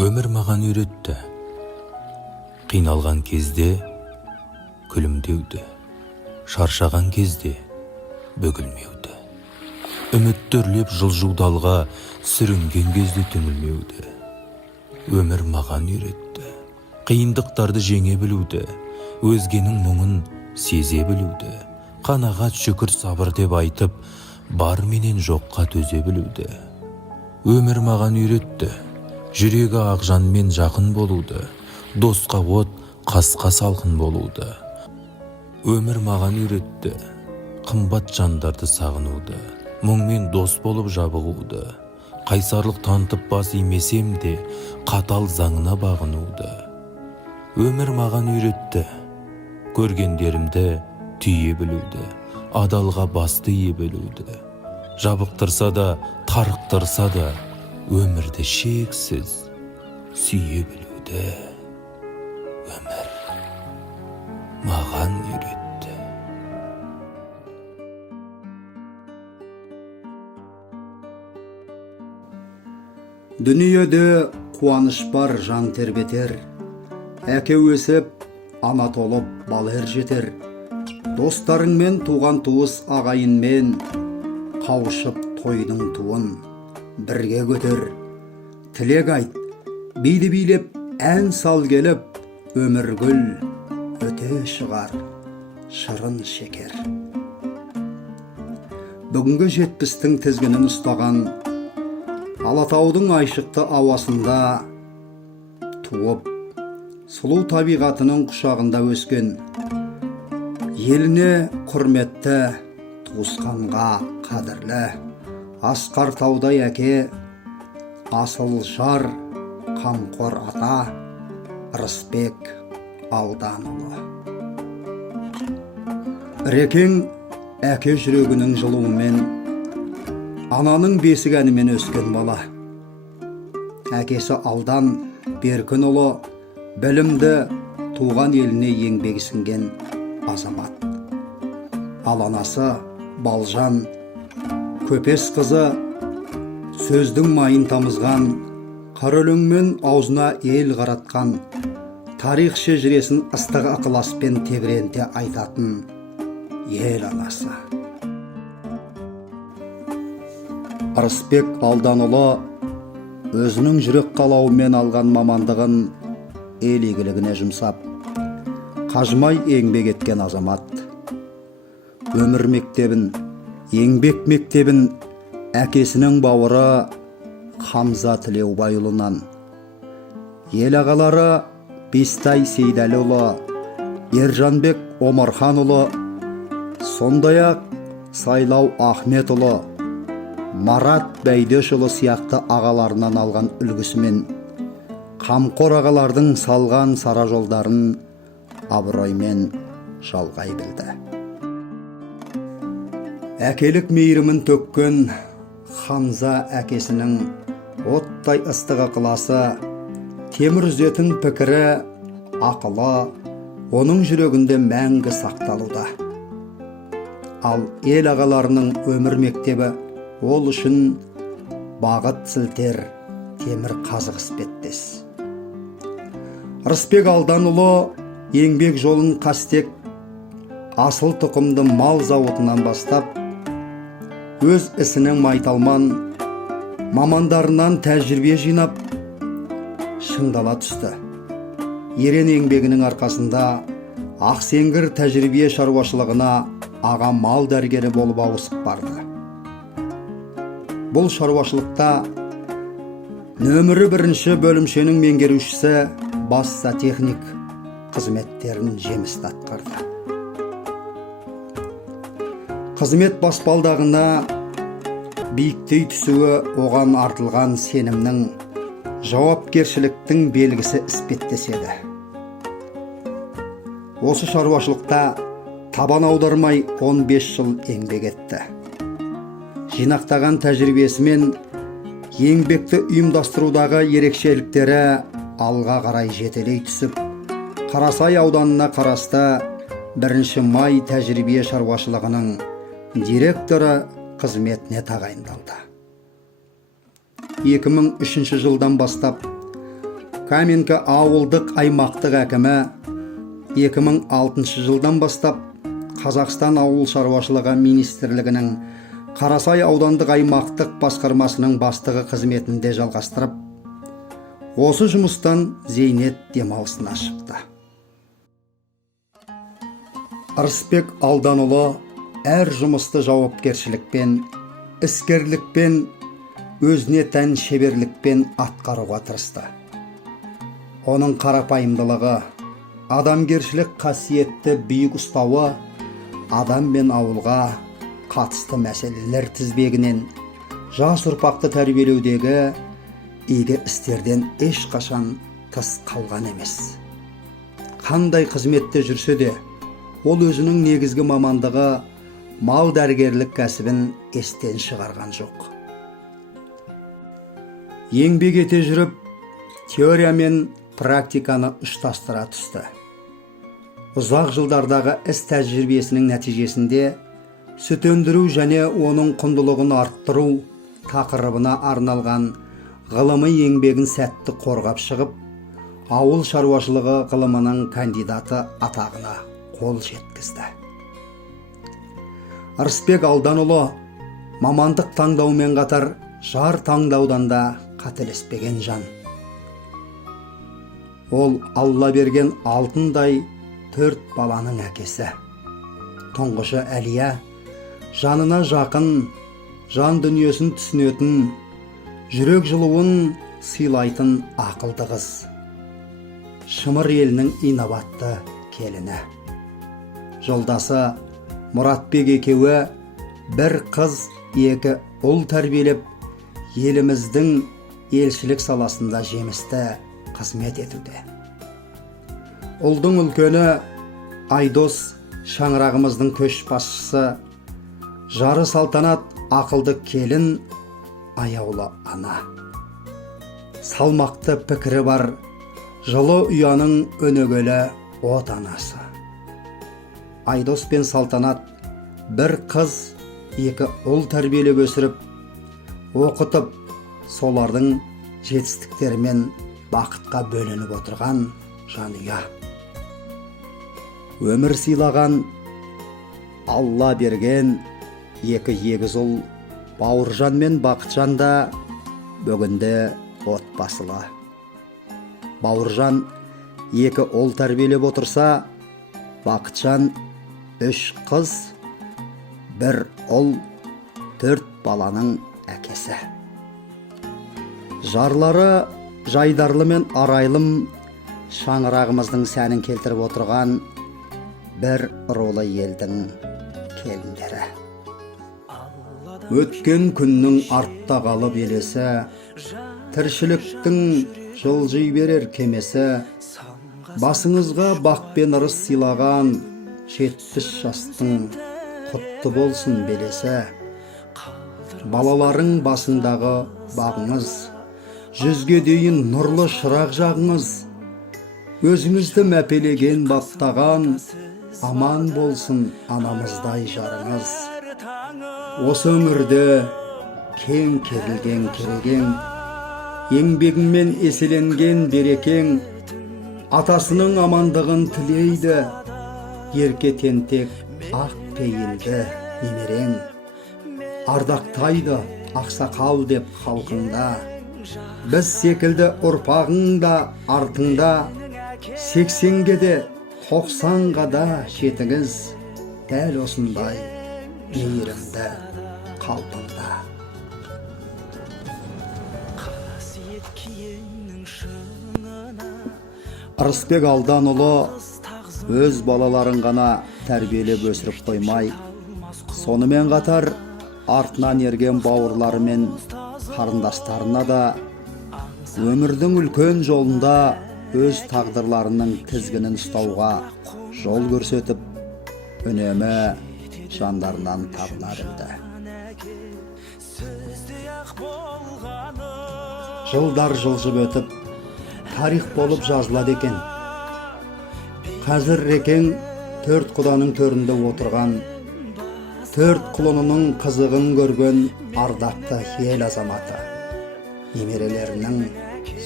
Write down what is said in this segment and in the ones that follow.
Өмір маған үйретті. Қиналған кезде күлімдеуді, шаршаған кезде бөгілмеуді, үмітті үрлеп жылжудалға сүрінген кезде түңілмеуді. Өмір маған үйретті. Қиындықтарды жеңе білуді, өзгенің мұңын сезе білуді, қанағат шүкір сабыр деп айтып, бар менен жоққа төзе білуді. Өмір маған үйретті. Жүрегі ақжанмен жақын болуды, досқа от, қасқа салқын болуды. Өмір маған үйретті. Қымбат жандарды сағынуды, мұңмен дос болып жабығуды, қайсарлық танытып бас имесем де, қатал заңына бағынуды. Өмір маған үйретті. Көргендерімді түйе білуді, адалға басты ие білуді. Жабықтырса да, тарықтырса да, өмірді шексіз сүйе білуді. Өмір маған үйретті. Дүниеде қуаныш бар, жан тербетер, әке өсіп, ана толып, бал ер жетер. Достарыңмен, туған туыс ағайынмен қауышып тойдың туын бірге көтер. Тілек айт, биді билеп, ән сал келіп, өмір гүл өте шығар, шырын шекер. Бүгінгі 70-тің тізгінін ұстаған, Алатаудың айшықты ауасында туып, сұлу табиғатының құшағында өскен, еліне құрметті, туысқанға қадірлі, асқар таудай әке, асыл жар, қамқор ата, Рысбек Алданұлы. Рекең әке жүрегінің жылуымен, ананың бесік әнімен өскен бала. Әкесі Алдан Беркінұлы білімді, туған еліне еңбегі сіңген азамат. Ал анасы Балжан Көпес қызы сөздің майын тамызған, қара өлеңмен аузына ел қаратқан, тарих шежіресін ыстық ықыласпен тебіренте айтатын ел анасы. Рысбек Алданұлы өзінің жүрек қалауымен алған мамандығын ел игілігіне жұмсап, қажымай еңбек еткен азамат. Өмір мектебін, еңбек мектебін әкесінің бауыры Хамза Тілеубайұлынан, ел ағалары Бестай Сейдәліұлы, Ержанбек Омарханұлы, сондай-ақ Сайлау Ахметұлы, Марат Бәйдешұлы сияқты ағаларынан алған үлгісімен қамқор ағалардың салған сара жолдарын абыроймен жалғай білді. Әкелік мейірімін төккен Хамза әкесінің оттай ыстық ықыласы, темір үзетін пікірі, ақылы оның жүрегінде мәңгі сақталуда. Ал ел ағаларының өмір мектебі ол үшін бағыт сілтер, темір қазық іспеттес. Рысбек Алданұлы еңбек жолын қастек, асыл тұқымды мал зауытынан бастап, өз ісінің майталман мамандарынан тәжірибе жинап, шыңдала түсті. Ерен еңбегінің арқасында Ақсеңгір тәжірибе шаруашылығына аға мал дәрігері болып ауысып барды. Бұл шаруашылықта нөмірі 1 бөлімшенің меңгерушісі бас зоотехник қызметтерін жемісті атқарды. Қызмет баспалдағына биіктей түсуі оған артылған сенімнің, жауапкершіліктің белгісі іспеттеседі. Осы шаруашылықта табан аудармай 15 жыл еңбек етті. Жинақтаған тәжірибесімен еңбекті ұйымдастырудағы ерекшеліктері алға қарай жетелей түсіп, Қарасай ауданына қарасты 1 май тәжірибе шаруашылығының директоры қызметіне тағайындалды. 2003 жылдан бастап Каменка ауылдық аймақтық әкімі 2006 жылдан бастап Қазақстан ауыл шаруашылығы министрлігінің Қарасай аудандық аймақтық басқармасының бастығы қызметінде жалғастырып, осы жұмыстан зейнет демалысына шықты. Ырысбек Алданұлы әр жұмысты жауапкершілікпен, іскерлікпен, өзіне тән шеберлікпен атқаруға тырысты. Оның қарапайымдылығы, адамгершілік қасиетті биік ұстауы адам мен ауылға қатысты мәселелер тізбегінен жас ұрпақты тәрбиелеудегі игі істерден ешқашан тыс қалған емес. Қандай қызметте жүрсе де, ол өзінің негізгі мамандығы мал дәрігерлік кәсібін естен шығарған жоқ. Еңбек ете жүріп, теория мен практиканы ұштастыра түсті. Ұзақ жылдардағы іс тәжірибесінің нәтижесінде сүт өндіру және оның құндылығын арттыру тақырыбына арналған ғылыми еңбегін сәтті қорғап шығып, ауыл шаруашылығы ғылымының кандидаты атағына қол жеткізді. Ырысбек Алданұлы мамандық таңдаумен қатар жар таңдаудан да қателеспеген жан. Ол Алла берген алтындай 4 баланың әкесі. Тұңғышы Әлия, жанына жақын, жан дүниесін түсінетін, жүрек жылуын сыйлайтын ақылды қыз. Шымыр елінің инабатты келіні. Жолдасы Мұратбек екеуі бір қыз, 2 ұл тәрбиелеп, еліміздің елшілік саласында жемісті қызмет етуде. Ұлдың үлкені Айдос шаңырағымыздың көшбасшысы, жары салтанат ақылды келін, аяулы ана. Салмақты пікірі бар, жылы ұяның өнегелі отанасы. Айдос пен салтанат бір қыз, 2 ұл тәрбиелеп өсіріп, оқытып, солардың жетістіктерімен бақытқа бөленіп отырған жанұя. Өмір сыйлаған, Алла берген 2 егіз ұл Бауыржан мен Бақытжан да бүгінде отбасылы. Бауыржан 2 ұл тәрбиелеп отырса, Бақытжан 3 қыз, 1 ұл, 4 баланың әкесі. Жарлары Жайдарлы мен Арайлым шаңырағымыздың сәнін келтіріп отырған бір рулы елдің келіндері. Өткен күннің артта қалып елесі, тіршіліктің жылжи берер кемесі, басыңызға бақ пен ырыс сыйлаған 70 жастың құтты болсын белесі. Балаларың басындағы бағыңыз, 100-ге дейін нұрлы шырақ жағыңыз, өзіңізді мәпелеген баптаған, аман болсын анамыздай жарыңыз. Осы өңірде кең керілген керегең, еңбегіңмен еселенген берекең, атасының амандығын тілейді, ерке тентек ақ пейілді немерең. Ардақтайды ақсақал деп халқыңда, біз секілді ұрпағыңда артыңда, 80-ге де 90-ға да жетіңіз, дәл осындай мейірімді қалпында. Ырысбек Алданұлы өз балаларын ғана тәрбиелеп өсіріп қоймай, сонымен қатар артынан ерген бауырлары мен қарындастарына да өмірдің үлкен жолында өз тағдырларының тізгінін ұстауға жол көрсетіп, үнемі жандарынан табына білді. Жылдар жылжып өтіп, тарих болып жазылады екен. Қазір Рекең 4 құданың төрінде отырған, 4 құлынының қызығын көрген ардақты ел азаматы, немерелерінің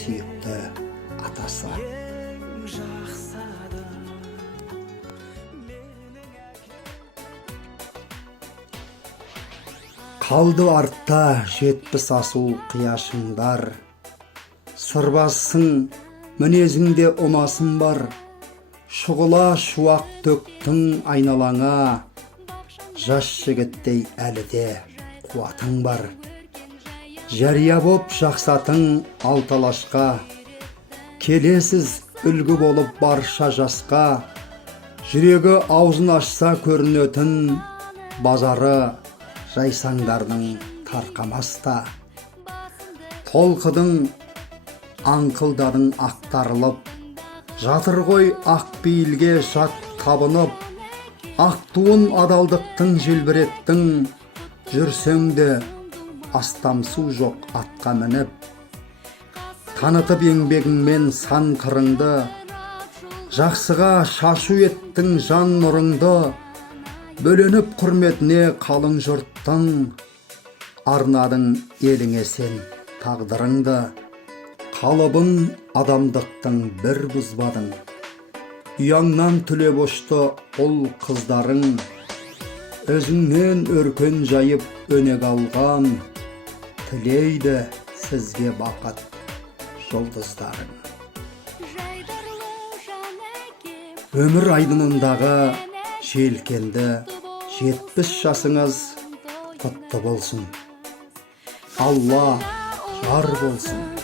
сүйікті ата баласы. Қалды артта 70 асу қияшыңдар, сырбазсың мінезіңде ұнасың бар, шұғыла шуақ төктің айналаңа, жас жігіттей әлі де қуатың бар. Жария боп жақсатың алталашқа, келесіз үлгі болып барша жасқа, жүрегі аузын ашса көрінетін базары жайсаңдардың тарқамаста. Толқыдың аңқылдадың ақтарылып, жатыр ғой ақ бейілге жат табынып, ақ туын адалдықтың желбіреттің, жүрсеңді астамсу жоқ атқа мініп. Танытып еңбегіңмен сан қырыңды, жақсыға шашу еттің жан нұрыңды, бөленіп құрметіне қалың жұрттың, арнадың еліңе сен тағдырыңды. Қалыбын адамдықтың бір бұзбадың, ұяңнан түлеп ұшты ұл қыздарың, өзіңнен өркен жайып өнег алған, тілейді сізге бақыт жұлдыздарың. Өмір айдынындағы желкенді 70 жасыңыз құтты болсын. Алла жар болсын.